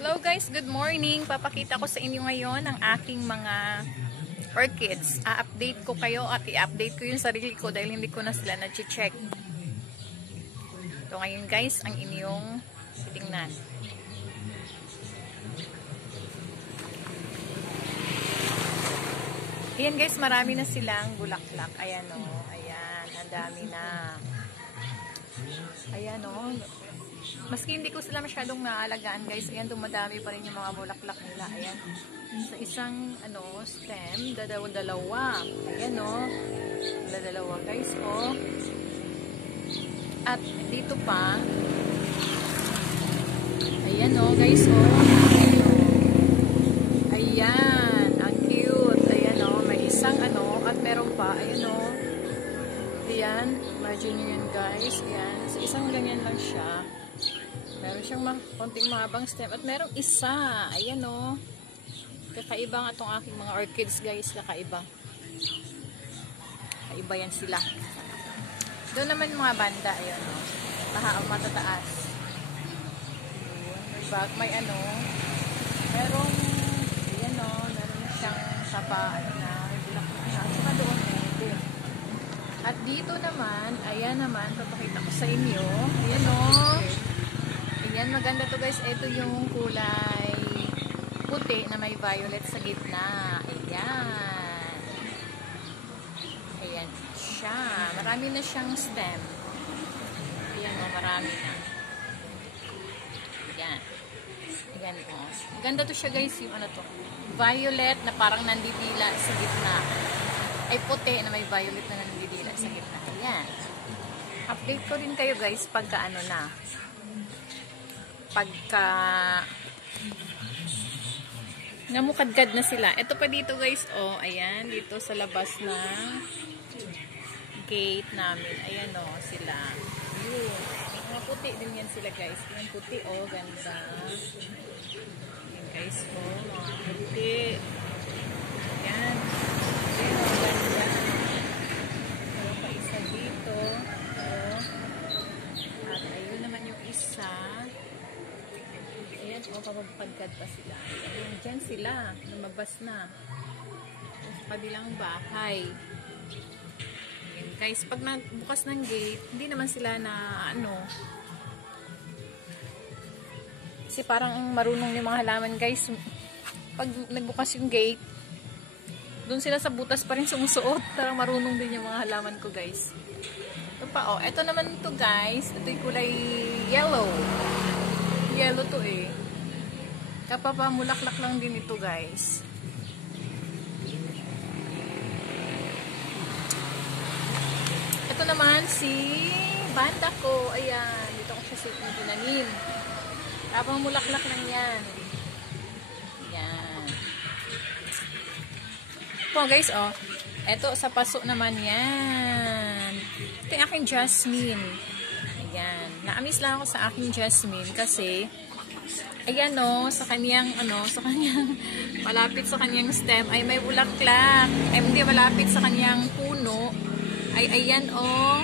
Hello guys, good morning. Papakita ko sa inyo ngayon ang aking mga orchids. A-update ko kayo at i-update ko yung sarili ko dahil hindi ko na sila na-check. Ito ngayon guys, ang inyong tingnan. Ayan guys, marami na silang bulaklak. Ayan o, ayan, ang dami na. Ayan o. Maski hindi ko sila masyadong naalagaan guys, ayan, dumadami pa rin yung mga bulaklak nila. Ayan, sa isang stem, dalawa. Ayan o, dalawa guys o. At dito pa, ayan o guys o. Ayan, ang cute. Ayan o, may isang at meron pa, ayan o. Ayan, imagine nyo yun guys. Ayan, sa isang ganyan lang siya. Meron siyang konting mahabang stem. At merong isa. Ayan o. Kakaiba nga itong aking mga orchids guys. Kakaiba. Kakaiba yan sila. Doon naman mga banda. Ayan o. Matataas. May merong ayan o. Meron siyang sapa. Saka doon. At dito naman. Ayan naman. Papakita ko sa inyo. Ayan o. Ayan, maganda to guys. Ito yung kulay puti na may violet sa gitna. Ayan. Ayan siya. Marami na siyang stem. Ayan o, marami na. Ayan. Ayan o. Maganda to siya guys. Yung to. Violet na parang nandidila sa gitna. Ay puti na may violet na nandidila sa gitna. Ayan. Update ko rin kayo guys pagka pagka namukadkad na sila. Ito pa dito guys, oh, ayan, dito sa labas na gate namin. Ayan oh, sila. Yun. Mga puti din yan sila guys. Yung puti, oh, ganda. Ayan guys, oh, mga puti. Ayan. Ayan, oh, ganda. Meron pa isa dito. Oh. At ayun naman yung isa. Ayan, o, kapagpagkad pa sila. Ayan, dyan sila. Lumabas na. Sa kabilang bahay. Ayan, guys, pag nagbukas ng gate, hindi naman sila na, kasi parang marunong yung mga halaman, guys. Pag nagbukas yung gate, doon sila sa butas pa rin sumusuot. Parang marunong din yung mga halaman ko, guys. Ito pa, oh. Ito naman to guys. Ito yung kulay yellow. Yellow to eh. Kapapamulaklak lang din ito guys. Ito naman si banda ko. Ayan. Dito ko siya tinanim. Kapapamulaklak lang yan. Ayan. Ito guys oh. Ito sa paso naman yan. Ito yung aking jasmine. Ayan. Naamis lang ako sa aking jasmine kasi ayan o, sa kanyang malapit sa kanyang stem ay may bulaklak. Ay hindi, malapit sa kanyang puno ay ayan o.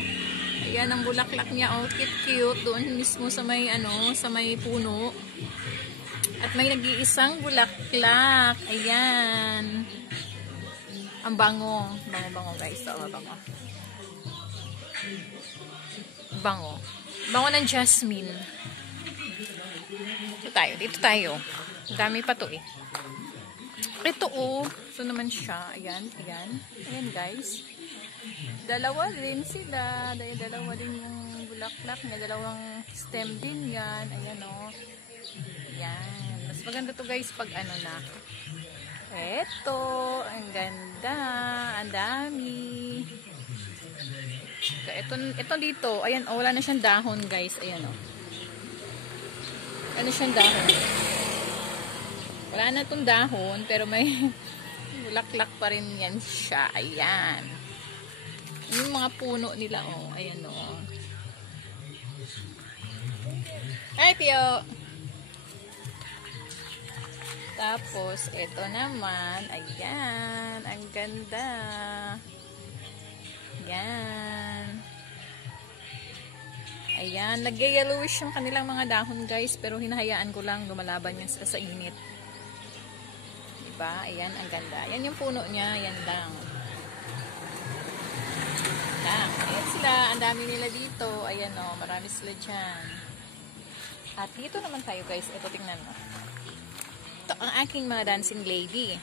Ayan ang bulaklak niya o, cute doon mismo sa may sa may puno. At may nag-iisang bulaklak. Ayan. Ang bango. Bango guys. So, bango. Bango. Bango ng jasmine. Dito tayo. Dami pa to eh. Ito oh. Ito naman siya. Ayan. Ayan guys. Dalawa rin sila. Dalawa din yung bulaklak niya. Dalawang stem din yan. Ayan oh. Ayan. Mas maganda to guys pag na. Ito. Ang ganda. Ang dami. Ito dito, ayan, oh, wala na siyang dahon, guys. Ayan, oh. Ano siyang dahon? Wala na itong dahon, pero may bulaklak pa rin yan siya. Ayan. Yung mga puno nila, oh. Ayan, oh. Ay, Pio! Tapos, ito naman, ayan, ang ganda. Ayan. Ayan, nag-yellowish yung kanilang mga dahon guys, pero hinahayaan ko lang lumalaban yan sa init. Diba? Ayan, ang ganda. Ayan yung puno niya, yan lang. Ayan sila, ang dami nila dito. Ayan o, marami sila dyan. At dito naman tayo guys, ito tingnan mo. Ito ang aking mga dancing lady.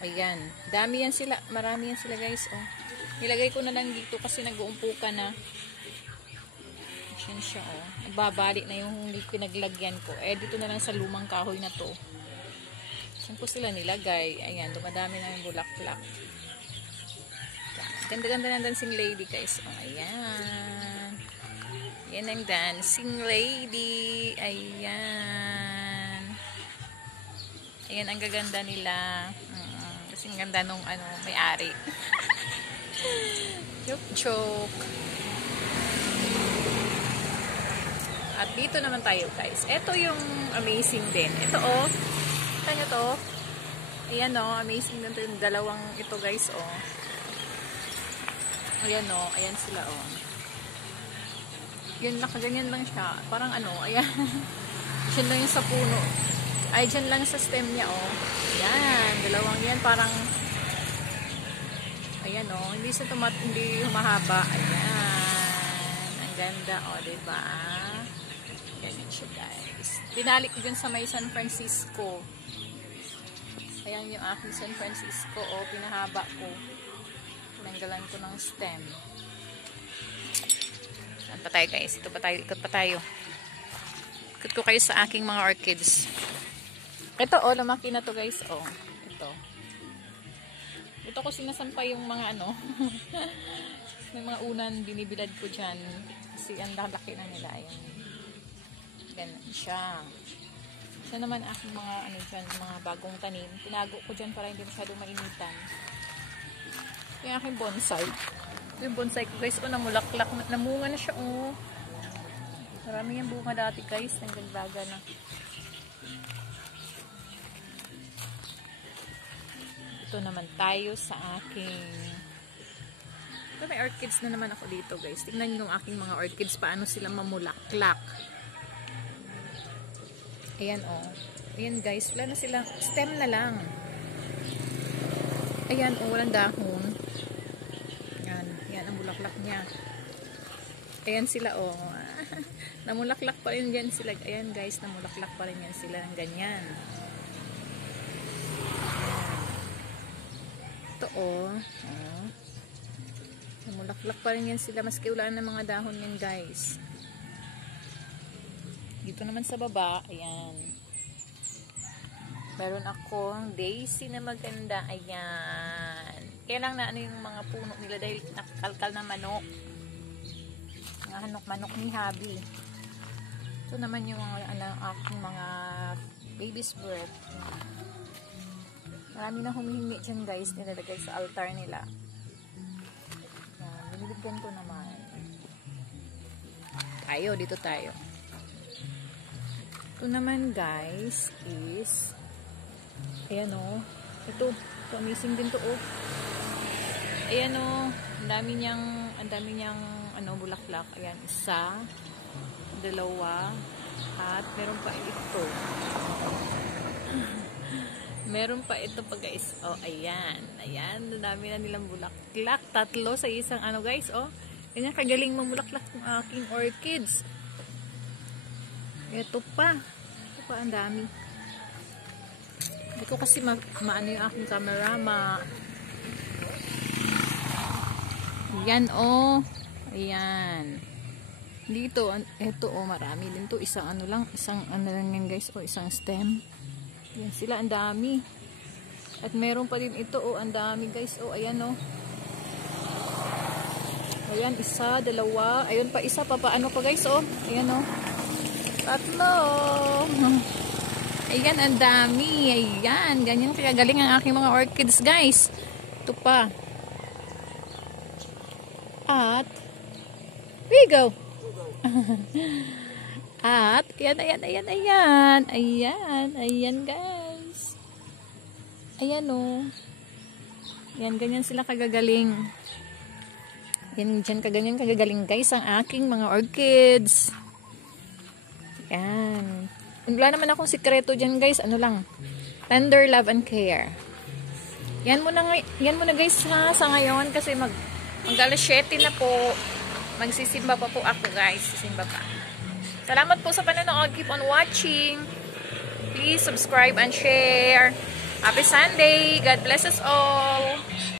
Ayan, dami yan sila, marami yan sila guys. Oh. Nilagay ko na lang dito kasi nag-uumpukan na. Ayan siya oh. Nagbabalik na yung pinaglagyan ko. Eh, dito na lang sa lumang kahoy na to. Saan ko sila nilagay? Ayan, dumadami na yung bulaklak. Ganda-ganda ng dancing lady guys. Oh, ayan. Yan ang dancing lady. Ayan. Ayan ang gaganda nila. Kasi ang ganda nung ano, may-ari. Chok-chok. At dito naman tayo guys. Ito yung amazing din. Ito oh. Kita nyo to. Ayan oh. Amazing din to yung dalawang ito guys oh. Ayan oh. Ayan sila oh. Yun, nakaganyan lang siya. Parang ano. Ayan. Diyan lang yung sa puno. Ay, dyan lang sa stem niya oh. Ayan. Dalawang yan. Parang ayan oh. Hindi siya hindi humahaba. Ayan. Ang ganda oh. Diba? Ganyan siya guys. Dinalik ko dyan sa may San Francisco. Ayan yung aking San Francisco. O, pinahaba ko. Tinanggalan ko ng stem. Saan pa tayo guys? Ito pa tayo. Ikot pa tayo. Ikot ko kayo sa aking mga orchids. Ito o, lumaki na to guys. O, ito. Ito ko sinasampa yung mga ano. May mga unan binibilad ko dyan. Kasi ang lalaki na nila. Ayan. Ganun siya. Siya naman aking mga ano dyan, mga bagong tanim. Tinago ko dyan para hindi masyadong mainitan. Yung aking bonsai. Yung bonsai ko guys, namulaklak. Namunga na siya oh. Marami yung bunga dati guys. Nagdagdaga na. Ito naman tayo sa aking... Ito may orchids na naman ako dito guys. Tingnan nyo yung aking mga orchids. Paano sila mamulaklak. Ayan oh. Ayan guys, wala na sila. Stem na lang. Ayan oh, walang dahon. Ayan, yan ang bulaklak niya. Ayan sila oh. Namulaklak pa rin yan sila. Ayan guys, namulaklak pa rin yan sila ng ganyan. Ito oh. Oh. Namulaklak pa rin yan sila. Maski wala na mga dahon yan guys. Dito naman sa baba, ayan. Meron akong daisy na maganda, ayan. Kaya lang na ano yung mga puno nila dahil nakakalkal na manok. Mga hanok-manok ni Habi. Ito naman yung aking mga baby's breath. Marami na humihingi dyan guys, nilalagay sa altar nila. Ayan, binibigyan ko naman. Tayo, dito tayo. Ito naman guys is ayan o. Ito amazing din to o. Ayan o. Ang dami niyang ano, bulaklak. Ayan. Isa, dalawa, at meron pa ito. Meron pa ito pa guys. O, ayan. Ayan. Ang dami na nilang bulaklak. Tatlo sa isang ano guys o. Ganyan kagaling mamulaklak ng aking orchids. Ito pa. Ito pa, ang dami. Hindi ko kasi maano yung aking camera. Yan, oh. Ayan. Dito, ito, oh, marami din to. Isang ano lang yan guys. Oh, isang stem. Yan sila, ang dami. At meron pa din ito, oh, ang dami guys. Oh, ayan, oh. Ayan, isa, dalawa. Ayun pa, isa pa. Paano pa guys, oh. Ayan, oh. Tatlo. Ayan, ang dami. Ayan, ganyan kaya galing ang aking mga orchids, guys. Ito pa. At, we go. At, ayan, guys. Ayan, oh. Ayan, ganyan sila kagagaling. Yan, dyan kaganyan kagagaling guys ang aking mga orchids. Yan. Wala naman akong sikreto dyan guys. Ano lang. Tender love and care. Yan muna guys ha, sa ngayon. Kasi mag-alas 7 na po. Magsisimba pa po ako guys. Sisimba pa. Salamat po sa panonood. Keep on watching. Please subscribe and share. Happy Sunday. God bless us all.